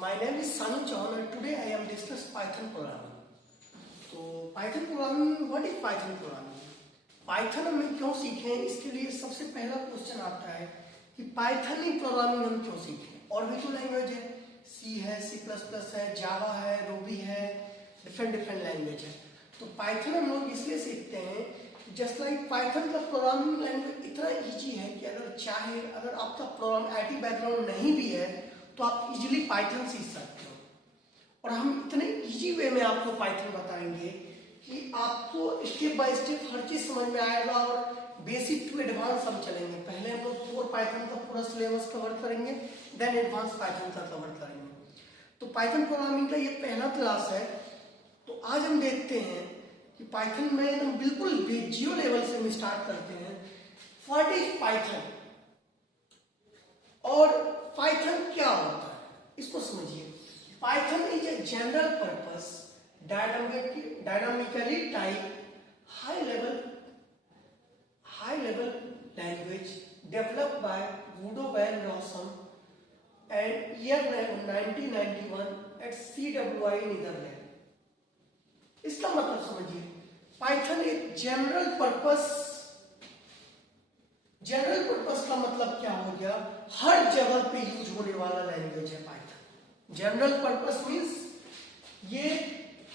My name is Sanu Chauhan and today I am discuss Python programming. तो Python programming, what is Python programming? Python हम क्यों सीखें, इसके लिए सबसे पहला क्वेश्चन आता है कि Python ही प्रोग्रामिंग हम क्यों सीखें। और भी तो लैंग्वेज है, C है, C++ है, Java है, Ruby है, डिफरेंट लैंग्वेज है। तो Python हम लोग इसलिए सीखते हैं जस्ट लाइक Python का प्रोग्रामिंग लैंग्वेज इतना ईजी है कि अगर आपका प्रोग्राम IT बैकग्राउंड नहीं भी है तो आप इजीली पाइथन सीख सकते हो। और हम इतने इजी वे में आपको पाइथन बताएंगे कि आपको स्टेप बाय स्टेप हर चीज समझ में आएगा और बेसिक टू एडवांस हम चलेंगे। पहले हम लोग कोर पाइथन का पूरा सिलेबस कवर करेंगे, देन एडवांस पाइथन का कवर करेंगे। तो पाइथन प्रोग्रामिंग का ये पहला क्लास है। तो आज हम देखते हैं कि पाइथन में हम बिल्कुल बेजियो लेवल से हम स्टार्ट करते हैं। व्हाट इज पाइथन और पाइथन क्या होता है, इसको समझिए। Python is a general purpose dynamically type high level language developed by Guido van Rossum and year 1991 at CWI Netherland. इसका मतलब समझिए, पाइथन एक जनरल पर्पस का मतलब क्या हो गया, हर जगह पे यूज होने वाला लैंग्वेज है पाइथन। जनरल पर्पस मींस ये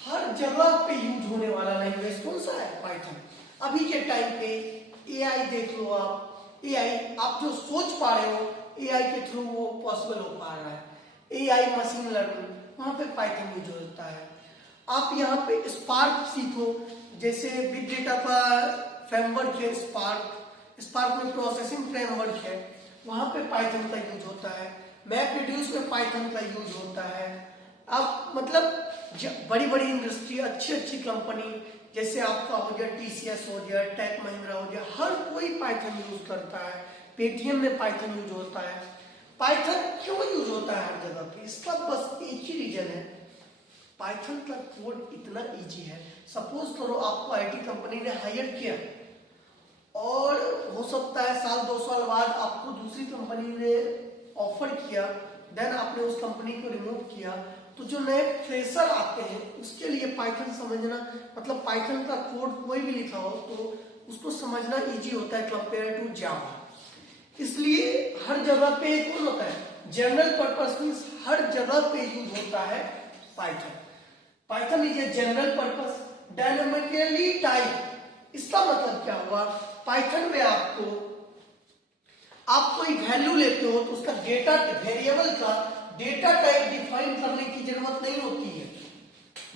हर जगह पे यूज होने वाला लैंग्वेज कौन सा है, पाइथन। अभी के टाइम पे एआई देख लो आप, एआई आप जो सोच पा रहे हो एआई के थ्रू वो पॉसिबल हो पा रहा है। एआई मशीन लर्निंग, वहां पे पाइथन यूज होता है। आप यहाँ पे स्पार्क सीखो, जैसे बिग डेटा का फ्रेमवर्क है स्पार्क में प्रोसेसिंग फ्रेमवर्क है, वहां पे पाइथन का यूज होता है। मैप रिड्यूस में पाइथन का यूज होता है। अब मतलब बड़ी बड़ी इंडस्ट्री, अच्छी कंपनी जैसे आपका हो गया TCS हो गया, टेक महिंद्रा हो गया, हर कोई पाइथन यूज करता है। पेटीएम में पाइथन यूज होता है। पाइथन क्यों यूज होता है हर जगह पे, इसका बस एक ही रीजन है, पाइथन का कोड इतना इजी है। सपोज करो आपको IT कंपनी ने हायर किया और हो सकता है साल 2 साल बाद आपको दूसरी कंपनी ने ऑफर किया, देन आपने उस कंपनी को रिमूव किया, तो जो नए फ्रेशर आते हैं उसके लिए पाइथन समझना, मतलब पाइथन का कोड कोई भी लिखा हो तो उसको समझना इजी होता है कंपेयर टू जावा। इसलिए हर जगह पे कौन होता है, जनरल पर्पस मींस हर जगह पे यूज होता है Python. Python is a general purpose dynamically type. इसका मतलब क्या हुआ, पाइथन में आप कोई वैल्यू लेते हो तो उसका डेटा वेरिएबल का डेटा टाइप डिफाइन करने की जरूरत नहीं होती है।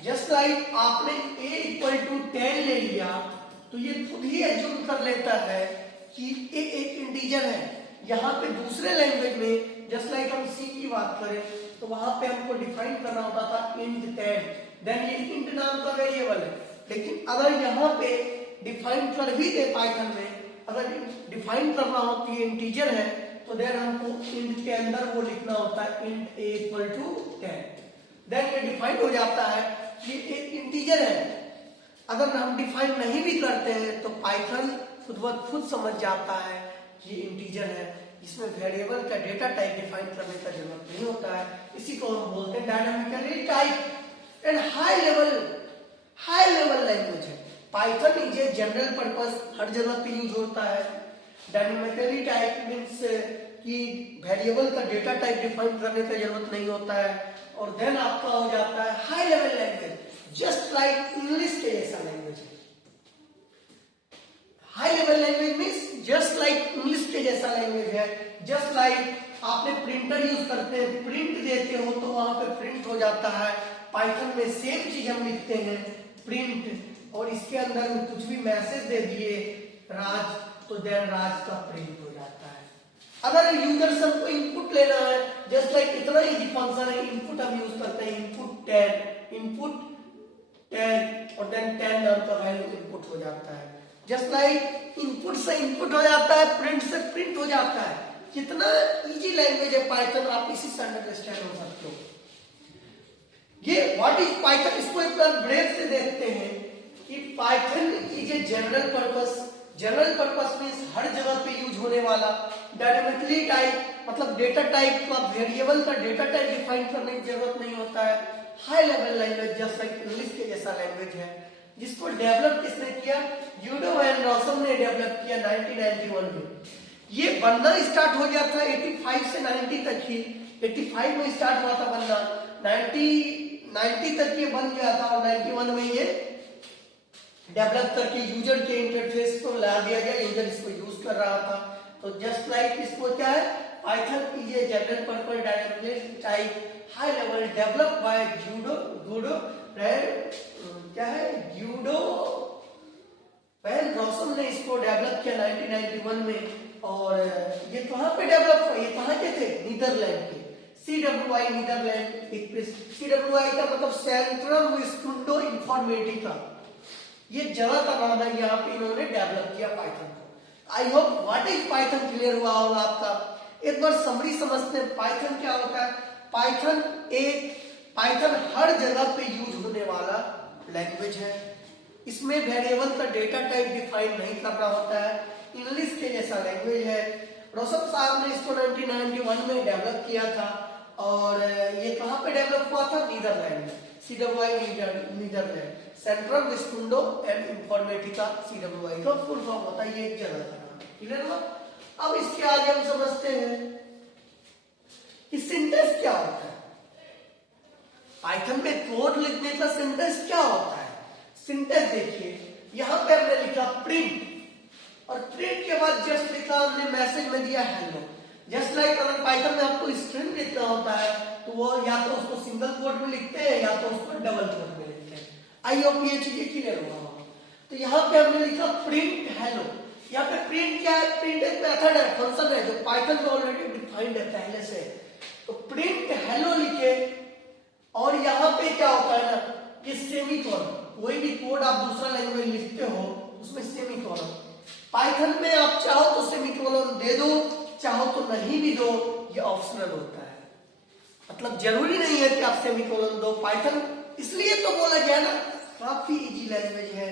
जस्ट लाइक आपने a = 10 ले लिया तो ये खुद ही एज्यूम कर लेता है कि a एक इंटीजर है। यहाँ पे दूसरे लैंग्वेज में जस्ट लाइक हम C की बात करें तो वहां पे हमको डिफाइन करना होता था int 10, देन ये int नाम का वेरिएबल है। लेकिन अगर यहाँ पे डिफाइन कर भी दे पाइथन में, अगर डिफाइन करना हो कि इंटीजर है तो देन हमको int के अंदर वो लिखना होता है int a = 10, देन ये डिफाइन हो जाता है कि एक इंटीजर है। अगर हम डिफाइन नहीं भी करते हैं तो पाइथन खुद समझ जाता है कि इंटीजर है, इसमें वेरिएबल का डेटा टाइप डिफाइन करने का जरूरत नहीं होता है। इसी को हम बोलते हैं dynamically type and high level language है। Python is a general purpose, हर जगह पे यूज होता है। डायनामिकली टाइप मींस कि वेरिएबल का डेटा टाइप डिफाइन करने का जरूरत नहीं होता है। और देन आपका हो जाता है high level language, just like English के जैसा लैंग्वेज है। High level language means just like English के जैसा लैंग्वेज है। जस्ट लाइक आपने प्रिंटर यूज करते हैं, प्रिंट देते हो तो वहां पे प्रिंट हो जाता है। पाइथन में सेम चीज हम लिखते हैं प्रिंट, और इसके अंदर में कुछ भी मैसेज दे दिए राज, तो देन राज का प्रिंट हो जाता है। अगर यूजर से हमको इनपुट लेना है, जस्ट लाइक इतना इजी फंक्शन है, इनपुट हम यूज करते हैं इनपुट 10 और देन 10 नाम का वैल्यू इनपुट हो जाता है। जस्ट लाइक इनपुट से इनपुट हो जाता है, प्रिंट से प्रिंट हो जाता है। कितना इजी लैंग्वेज है पाइथन, आप इसी से अंडरस्टैंड हो सकते हो। ये व्हाट इज पाइथन, इसको एक बार ब्रेक से देखते हैं कि Python is a general purpose means हर जगह पे यूज होने वाला, डायनामिकली टाइप मतलब डेटा टाइप का, वेरिएबल का डेटा टाइप डिफाइन करने की जरूरत नहीं होता है। High level language just like English के जैसा लैंग्वेज है, जिसको डेवलप किसने किया? यूडो वैन रॉसम ने डेवलप किया 1991 में। ये बनना स्टार्ट हो गया था 85 से 90 तक ही। 85 में स्टार्ट हुआ था बनना, 90 तक ये बन गया था और 91 में ये डेवलप करके यूजर के इंटरफेस को ला दिया गया, यूजर इसको यूज कर रहा था। तो जस्ट लाइक इसको क्या है, Python is a general purpose direct type high level developed by Guido क्या है, यूडो वैन रॉसम ने इसको डेवलप किया 1991 में। और ये कहां पे डेवलप हुआ? ये कहां के थे? नीदरलैंड के, CWI नीदरलैंड। CWI का मतलब सेंट्रल विस्टुंडो इंफॉर्मेटिका, ये जगह का नाम है। यहाँ पे इन्होंने डेवलप किया पाइथन को। I hope what is Python clear हुआ होगा आपका। एक बार समरी समझते हैं पाइथन क्या होता है। पाइथन हर जगह पे यूज होने वाला लैंग्वेज है। इसमें वेरिएबल का डेटा टाइप डिफाइन नहीं करना होता है, इंग्लिश के जैसा लैंग्वेज है। रोशन साहब ने इसको 1991 में डेवलप किया था और ये कहां पे डेवलप हुआ था? नीदरलैंड में, CWI Netherland, Centrum Wiskunde and Informatica. CWI का फुल फॉर्म होता है, ये एक जगह का नाम। क्लियर हुआ? अब इसके आगे हम समझते हैं कि सिंटेक्स क्या होता है। पाइथन में कोड लिखने का सिंटेक्स क्या होता है? सिंटेक्स देखिए, यहां पे हमने लिखा प्रिंट, और प्रिंट के बाद जस्ट लिखा हमने मैसेज में दिया हेलो। जस्ट लाइक अगर पाइथन में आपको स्ट्रिंग लिखना होता है तो वो या तो उसको सिंगल कोट में लिखते हैं या तो उसको डबल कोट में लिखते हैं। आई होप ये चीजें क्लियर हुआ। तो यहाँ पे हमने लिखा प्रिंट हेलो। यहाँ पे प्रिंट क्या है? प्रिंट एक मेथड है, फंक्शन है जो पाइथन में ऑलरेडी डिफाइंड है पहले से। तो प्रिंट हेलो लिखे और यहाँ पे क्या होता है ना, ये सेमीकोलन। कोई भी कोड आप दूसरा लैंग्वेज लिखते हो उसमें सेमीकोलन, पाइथन में आप चाहो तो सेमीकोलन दे दो, चाहो तो नहीं भी दो, ये ऑप्शनल होता है। मतलब जरूरी नहीं है कि आप सेमीकोलन दो। पाइथन इसलिए तो बोला गया ना, काफी इजी लैंग्वेज है,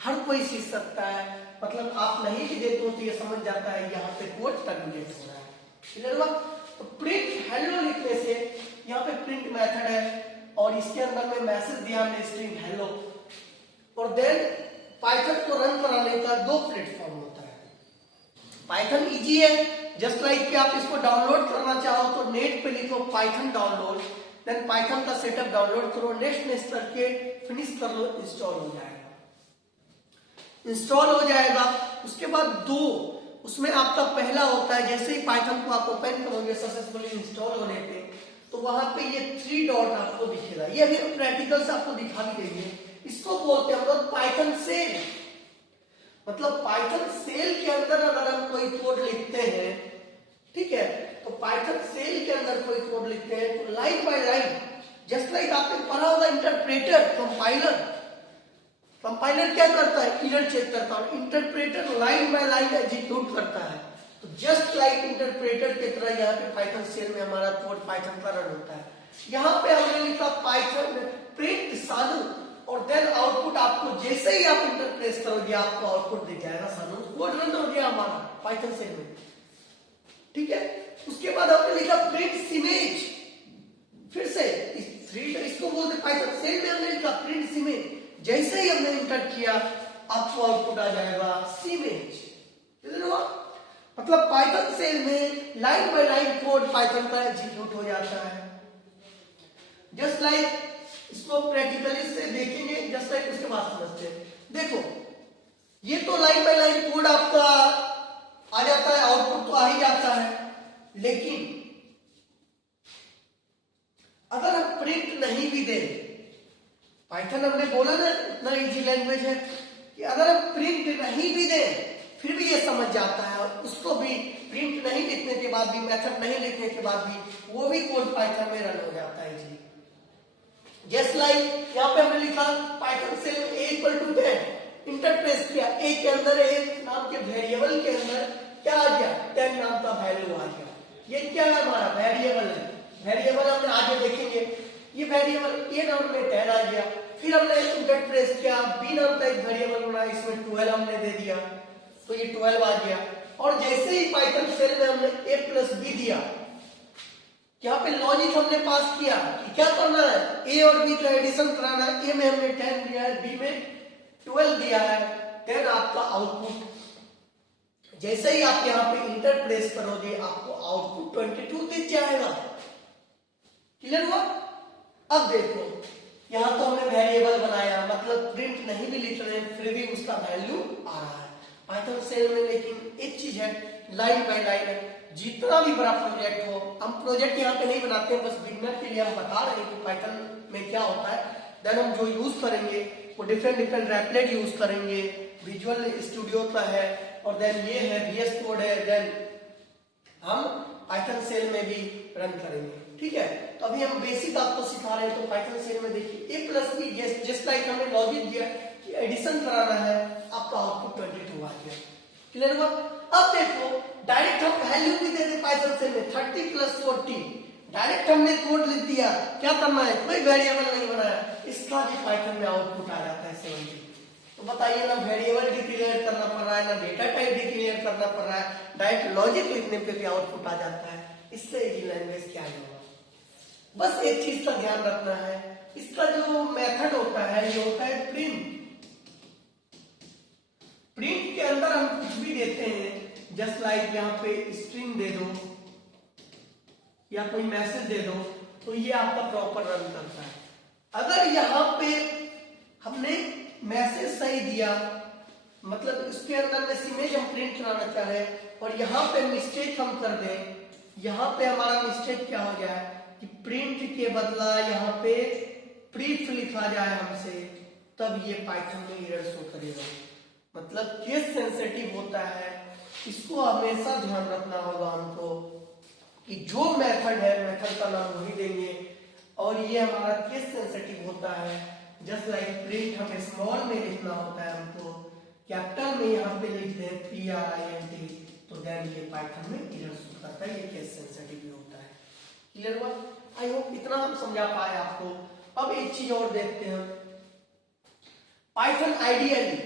हर कोई सीख सकता है। मतलब आप नहीं भी देते हो तो ये समझ जाता है यहाँ पे कोड टर्मिनेट हो रहा है। क्लियर हुआ? तो प्रिंट हेलो लिखने से यहाँ पे प्रिंट मेथड है और इसके अंदर में मैसेज दिया हमने स्ट्रिंग हेलो। और देन पाइथन को रन कराने का दो प्लेटफॉर्म होता है। पाइथन इजी है, जस्ट लाइक कि आप इसको डाउनलोड करना चाहो तो नेट पे लिखो पाइथन डाउनलोड, देन पाइथन का सेटअप डाउनलोड करो, नेक्स्ट करके फिनिश कर लो, इंस्टॉल हो जाएगा। इंस्टॉल हो जाएगा उसके बाद दो उसमें आपका पहला होता है, जैसे ही पाइथन को आप ओपन करोगे सक्सेसफुली इंस्टॉल होने पे, तो वहां पे ये 3 डॉट आपको दिखेगा। ये अभी हम प्रैक्टिकल से आपको दिखा भी देंगे। इसको बोलते हैं हम लोग पाइथन सेल। मतलब पाइथन सेल के अंदर अगर हम कोई कोड लिखते हैं, ठीक है, तो पाइथन सेल के अंदर कोई कोड लिखते हैं तो line by line, just like आपने पढ़ा होगा इंटरप्रेटर, कंपाइलर क्या करता है? एरर चेक करता है, interpreter line by line execute करता है। तो जस्ट लाइक इंटरप्रेटर की तरह यहाँ पे पाइथन सेल में हमारा कोड पाइथन का रन होता है। यहाँ पे हमने लिखा पाइथन प्रिंट सानू, और देन आउटपुट आपको जैसे ही आप इंटर प्रेस करोगे आपको आउटपुट दिख जाएगा सानू, कोड रन हो गया हमारा पाइथन सेल में। ठीक है, उसके बाद हमने लिखा प्रिंट इमेज, फिर से इसको बोलते पाइथन सेल में हमने लिखा प्रिंट इमेज, जैसे ही हमने इंटर किया आपको आउटपुट आ जाएगा सीमेज। मतलब पाइथन सेल में line by line code Python का एग्जीक्यूट हो जाता है। जस्ट लाइक इसको प्रैक्टिकली से देखेंगे, जस्ट लाइक उसके बाद समझते हैं। देखो ये तो लाइन बाय लाइन कोड आपका आ जाता है, आउटपुट तो आ ही जाता है, लेकिन अगर हम प्रिंट नहीं भी दें, पाइथन हमने बोला ना इतना इजी लैंग्वेज है कि अगर हम प्रिंट नहीं भी दें फिर भी ये समझ जाता है, और उसको भी प्रिंट नहीं लिखने के बाद भी, मेथड नहीं लिखने के बाद भी वो भी कोड पाइथन में रन हो जाता है जी। जस्ट लाइक यहाँ पे हमने लिखा Python cell a equal to 10, enter press किया, a के अंदर एक नाम के वेरिएबल के अंदर क्या आ गया? 10 नाम का वैल्यू आ गया। ये क्या है? हमारा वेरिएबल है। वेरिएबल हमने आगे देखेंगे, ये वेरिएबल a नाम में 10 आ गया। फिर हमने इंटर प्रेस किया, b नाम का एक वेरिएबल बनाया, इसमें 12 हमने दे दिया तो ये 12 आ गया। और जैसे ही पाइथन सेल में हमने a प्लस बी दिया, यहाँ पे लॉजिक हमने पास किया कि क्या करना है, a और b का एडिशन कराना है। a में हमने 10 दिया है, b में 12 दिया है, देन आपका आउटपुट जैसे ही आप यहाँ पे इंटर प्रेस करोगे आपको आउटपुट 22 दिख जाएगा। क्लियर हुआ? अब देखो यहाँ तो हमने वेरिएबल बनाया, मतलब प्रिंट नहीं भी लिख रहे हैं फिर भी उसका वैल्यू आ रहा है पाइथन सेल में। लेकिन एक चीज है, लाइन बाय लाइन है, जितना भी बड़ा प्रोजेक्ट हो, हम प्रोजेक्ट यहाँ पे नहीं बनाते हैं, बस बिगनर के लिए हम बता रहे हैं कि पाइथन में क्या होता है। देन हम जो यूज करेंगे वो डिफरेंट एप्लेट यूज करेंगे, विजुअल स्टूडियो का है, और देन ये है VS कोड है, देन हम पाइथन सेल में भी रन करेंगे। ठीक है, तो अभी हम बेसिक आपको सिखा रहे हैं। तो पाइथन सेल में देखिए a plus B, just like हमने लॉजिक दिया कि एडिशन कराना है, आपका आउटपुट 22 आ गया। क्लियर हुआ? अब देखो डायरेक्ट हम वैल्यू भी दे दे पाइथन सेल में 30 प्लस 40, डायरेक्ट हमने कोड लिख दिया, क्या करना है, कोई वेरिएबल नहीं बनाया, इसका भी पाइथन में आउटपुट आ जाता है 70। तो बताइए ना, वेरिएबल डिक्लेयर करना पड़ रहा है, ना डेटा टाइप डिक्लेयर करना पड़ रहा है, डायरेक्ट लॉजिक लिखने पे भी आउटपुट आ जाता है। इससे इजी लैंग्वेज क्या होगा? बस एक चीज का ध्यान रखना है, इसका जो मेथड होता है ये होता है प्रिंट। प्रिंट के अंदर हम कुछ भी देते हैं, जस्ट लाइक यहाँ पे स्ट्रिंग दे दो या कोई मैसेज दे दो, तो ये आपका प्रॉपर रन करता है। अगर यहाँ पे हमने मैसेज सही दिया, मतलब इसके अंदर में इमेज हम प्रिंट कराना चाह रहे हैं और यहाँ पे मिस्टेक हम कर दें, यहाँ पे हमारा मिस्टेक क्या हो जाए कि प्रिंट के बदला यहाँ पे प्रीफ लिखा जाए हमसे, तब ये पाइथन में एरर शो करेगा। मतलब केस सेंसिटिव होता है, इसको हमेशा ध्यान रखना होगा हमको कि जो मेथड है मेथड का नाम वही देंगे, और ये हमारा केस सेंसिटिव होता है। जस्ट लाइक प्रिंट हमें स्मॉल में लिखना होता है, हमको कैपिटल में यहाँ पे लिख दें PRINT, तो देन ये पाइथन में एरर शो करता है, ये केस सेंसिटिव भी होता है। क्लियर हुआ? आई होप इतना हम समझा पाए आपको। अब एक चीज और देखते हैं, पाइथन आइडियली,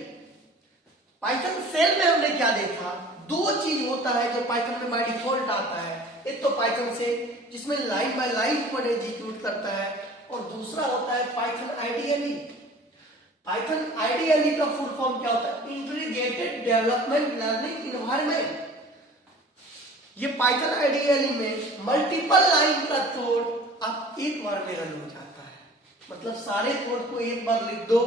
पाइथन सेल में हमने क्या देखा, दो चीज होता है जो पाइथन में बाय डिफॉल्ट आता है। एक तो पाइथन सेल जिसमें line by line code execute करता है, और दूसरा होता है पाइथन आइडियली। पाइथन आइडियली का फुल फॉर्म क्या होता है? Integrated development learning environment. ये पाइथन आइडियली में मल्टीपल लाइन का कोड आप एक बार में रन हो जाता है, मतलब सारे कोड को एक बार लिख दो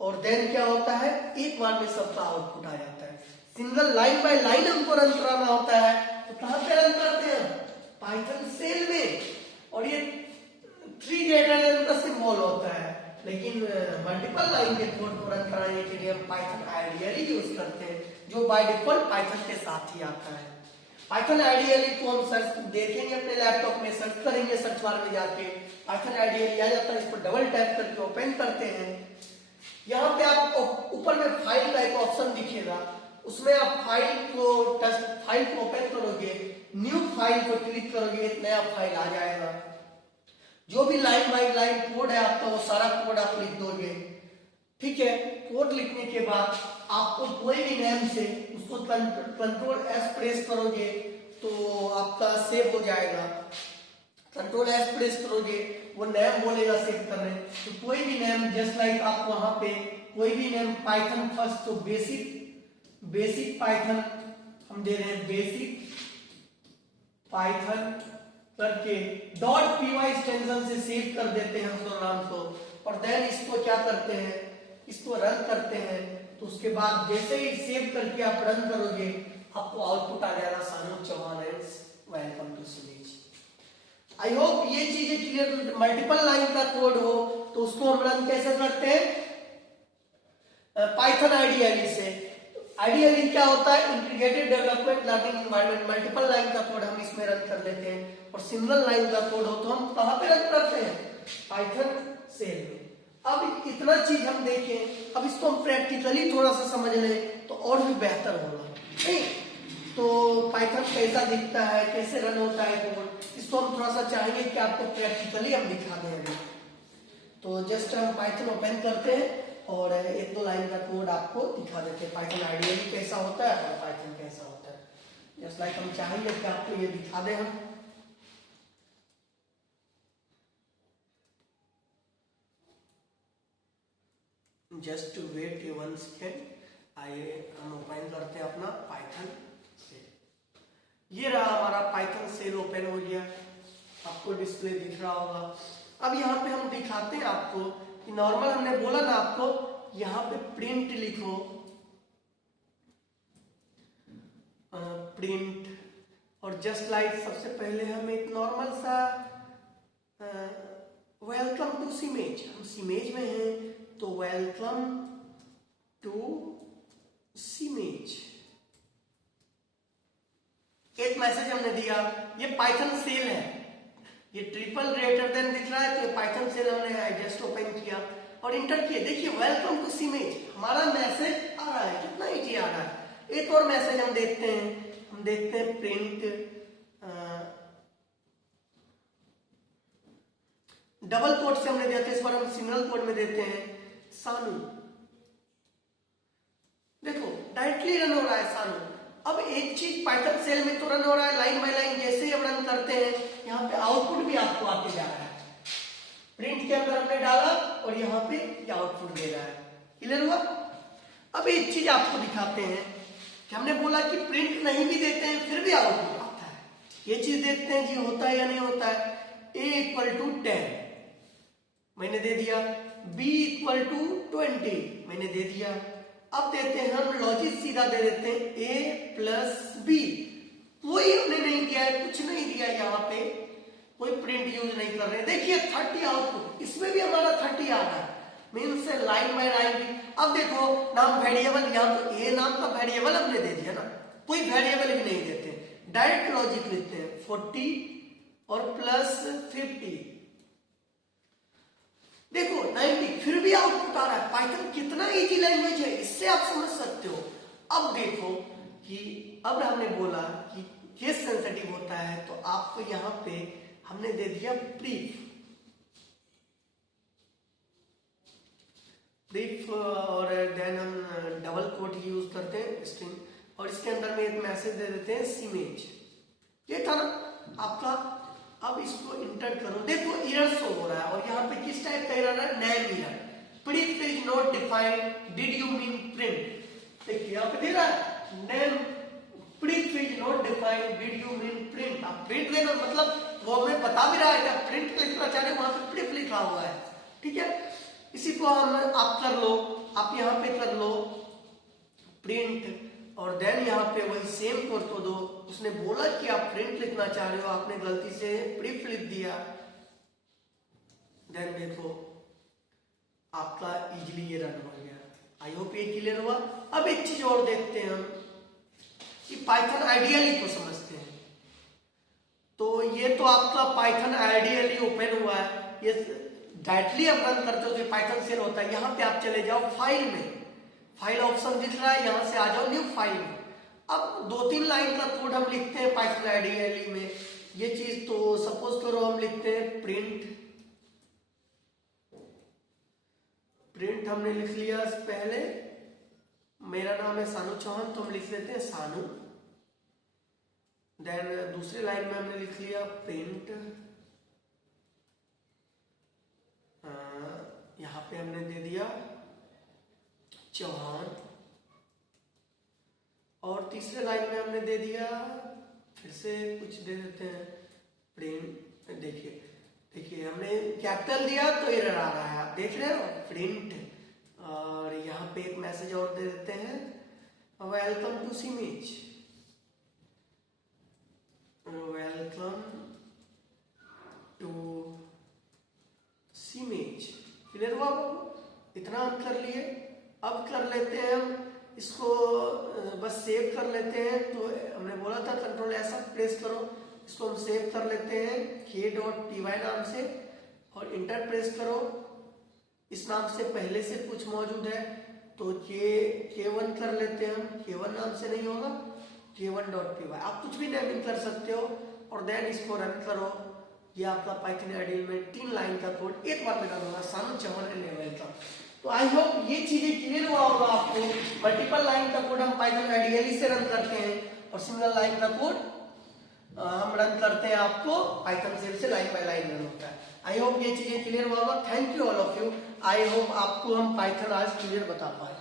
और देन क्या होता है, एक बार में सबका आउटपुट आ जाता है। सिंगल लाइन बाय लाइन हमको रन कराना होता है, तो कहां पे रन करते हैं? पाइथन सेल में। और ये 3 ग्रेटर देन का सिंबल होता है, लेकिन मल्टीपल लाइन के कोड को रन कराने के लिए हम पाइथन आइडियली यूज करते हैं, जो बाय डिफॉल्ट पाइथन के साथ ही आता है। पाइथन आइडियली को हम सर्च देखेंगे अपने लैपटॉप में, सर्च करेंगे सर्च बार में जाके, पाइथन आइडियली आ जाता है, इस पर डबल टैप करके ओपन करते हैं। यहाँ पे आप ऊपर में फाइल का एक ऑप्शन दिखेगा, उसमें आप फाइल को ओपन करोगे, न्यू फाइल को क्लिक करोगे, एक नया फाइल आ जाएगा। जो भी लाइन बाय लाइन कोड है आपका, वो सारा कोड आप लिख दोगे। ठीक है, कोड लिखने के बाद आपको कोई भी नेम से उसको कंट्रोल एस प्रेस करोगे तो आपका सेव हो जाएगा। कंट्रोल एस प्रेस करोगे, वो नेम बोलेगा सेव करने, तो कोई भी नेम, जस्ट लाइक आप वहां पे कोई भी नेम पाइथन फर्स्ट, तो बेसिक पाइथन हम दे रहे हैं, बेसिक पाइथन करके .py एक्सटेंशन से सेव कर देते हैं हम नाम को, और देन इसको क्या करते हैं, इसको रन करते हैं। तो उसके बाद जैसे ही सेव करके आप रन करोगे, आपको आउटपुट आ जाएगा Sanu Chauhan is welcome to सिलेज। आई होप ये चीजें क्लियर। मल्टीपल लाइन का कोड हो तो उसको हम रन कैसे करते हैं? पाइथन आइडियली से। आइडियली क्या होता है? Integrated development learning environment. Multiple line का कोड हम इसमें रन कर लेते हैं, और सिंगल लाइन का कोड हो तो हम कहां पे रन करते हैं? पाइथन सेल में। अब इतना चीज हम देखें, अब इसको हम प्रैक्टिकली थोड़ा सा समझ लें तो और भी बेहतर होगा। नहीं तो पाइथन कैसा दिखता है, कैसे रन होता है कोड, इसको हम थोड़ा सा चाहेंगे कि आपको प्रैक्टिकली हम दिखा दें अभी। तो जस्ट हम पाइथन ओपन करते हैं और 1-2 लाइन का कोड आपको दिखा देते हैं, पाइथन आइडियली कैसा होता है और पाइथन कैसा होता है। जस्ट लाइक हम चाहेंगे कि आपको ये दिखा दें हम। Just wait 1 second. आइए हम ओपन करते हैं अपना पाइथन सेल। ये रहा हमारा पाइथन सेल ओपन हो गया, आपको डिस्प्ले दिख रहा होगा। अब यहाँ पे हम दिखाते हैं आपको कि नॉर्मल हमने बोला ना आपको यहाँ पे प्रिंट लिखो, प्रिंट, और जस्ट लाइक सबसे पहले हम एक नॉर्मल सा वेलकम टू सीमेज, हम सीमेज में हैं तो वेलकम टू सीमेज एक मैसेज हमने दिया। ये पाइथन सेल है, ये ट्रिपल ग्रेटर देन दिख रहा है तो ये पाइथन सेल हमने जस्ट ओपन किया और इंटर किए। देखिए वेलकम टू सीमेज हमारा मैसेज आ रहा है, कितना इजी आ रहा है। एक और मैसेज हम देखते हैं प्रिंट डबल कोट से हमने दिया था, इस बार हम सिंगल कोट में देते हैं सानू। देखो डायरेक्टली रन हो रहा है सानू। अब एक चीज पाइथन सेल में तो रन हो रहा है लाइन बाय लाइन, जैसे ही हम रन करते हैं यहाँ पे आउटपुट भी आपको आते जा रहा है। प्रिंट के अंदर हमने डाला और यहाँ पे ये आउटपुट दे रहा है। क्लियर हुआ? अब एक चीज आपको दिखाते हैं कि हमने बोला कि प्रिंट नहीं भी देते हैं फिर भी आउटपुट आता है। ये चीज देखते हैं जी होता है या नहीं होता है। a = 10 मैंने दे दिया, b = 20 मैंने दे दिया। अब देते हैं हम लॉजिक सीधा दे देते हैं a + b, कोई हमने नहीं किया है, कुछ नहीं दिया यहाँ पे, कोई प्रिंट यूज नहीं कर रहे हैं। देखिए 30 आउटपुट, इसमें भी हमारा 30 आ रहा है, मीन्स लाइन बाय लाइन। अब देखो नाम वेरिएबल, यहाँ तो a नाम का वेरिएबल हमने दे दिया ना, कोई वेरिएबल भी नहीं देते, डायरेक्ट लॉजिक लिखते हैं 40 और +50। देखो 90, फिर भी आउटपुट आ रहा है। पाइथन कितना इजी लैंग्वेज है, इससे आप समझ सकते हो। अब देखो कि अब हमने बोला कि केस सेंसिटिव होता है तो आपको यहाँ पे हमने दे दिया प्रीफ और देन हम डबल कोट यूज करते हैं स्ट्रिंग, और इसके अंदर में एक मैसेज दे देते हैं सीमेज। ये था ना आपका। अब इसको इंटर करो, देखो एरर शो हो रहा है और यहाँ पे किस टाइप का एरर है, नेम एरर, प्रीफ is not defined, did you mean print. देखिए यहाँ पे दे रहा है नेम प्रीफ is not defined, did you mean print. आप प्रिंट लेना मतलब वो हमें बता भी रहा है कि आप प्रिंट लिखना चाह रहे हैं, वहां पे प्रीफ लिखा हुआ है। ठीक है, इसी को हम आप कर लो, आप यहाँ पे कर लो प्रिंट और देन यहाँ पे वही सेम कोड को दो। उसने बोला कि आप प्रिंट लिखना चाह रहे हो, आपने गलती से प्रीफ लिख दिया, देन देखो आपका इजीली ये रन हो गया। आई होप ये क्लियर हुआ। अब एक चीज और देखते हैं हम कि पाइथन आइडियली को समझते हैं। तो ये तो आपका पाइथन आइडियली ओपन हुआ है, ये डायरेक्टली आप रन करते हो तो पाइथन सेल होता है। यहाँ पे आप चले जाओ फाइल में, फाइल ऑप्शन दिख रहा है, यहां से आ जाओ न्यू फाइल में। अब 2-3 लाइन का कोड हम लिखते हैं पाइथन आइडियली में। ये चीज तो सपोज करो हम लिखते हैं प्रिंट हमने लिख लिया पहले, मेरा नाम है सानू चौहान तो हम लिख लेते हैं सानू। देन दूसरे लाइन में हमने लिख लिया प्रिंट, यहां पे हमने दे दिया चौहान, और तीसरे लाइन में हमने दे दिया, फिर से कुछ दे देते हैं प्रिंट। देखिए हमने कैपिटल दिया तो एरर आ रहा है, आप देख रहे हो प्रिंट, और यहाँ पे एक मैसेज और दे देते हैं वेलकम टू सीमेज, वेलकम टू सीमेज। क्लियर हुआ बाबू? इतना हम कर लिए। अब कर लेते हैं हम इसको, बस सेव कर लेते हैं। तो हमने बोला था Ctrl+S प्रेस करो, इसको हम सेव कर लेते हैं k.py नाम से और इंटर प्रेस करो। इस नाम से पहले से कुछ मौजूद है तो k1 कर लेते हैं हम, k1 नाम से नहीं होगा, k1.py। आप कुछ भी नेमिंग कर सकते हो और देन इसको रन करो। ये आपका पाइथन आइडियल में 3 लाइन का कोड एक बार में रन होगा, सानू चौहान लेवल का। तो आई होप ये चीजें क्लियर हुआ होगा आपको। मल्टीपल लाइन का कोड हम पाइथन आइडियली से रन करते हैं और सिमिलर लाइन का कोड हम रन करते हैं, आपको पाइथन सेल से लाइन बाय लाइन रन होता है। आई होप ये चीजें क्लियर हुआ होगा। Thank you all of you. I hope आपको हम पाइथन आज क्लियर बता पाए।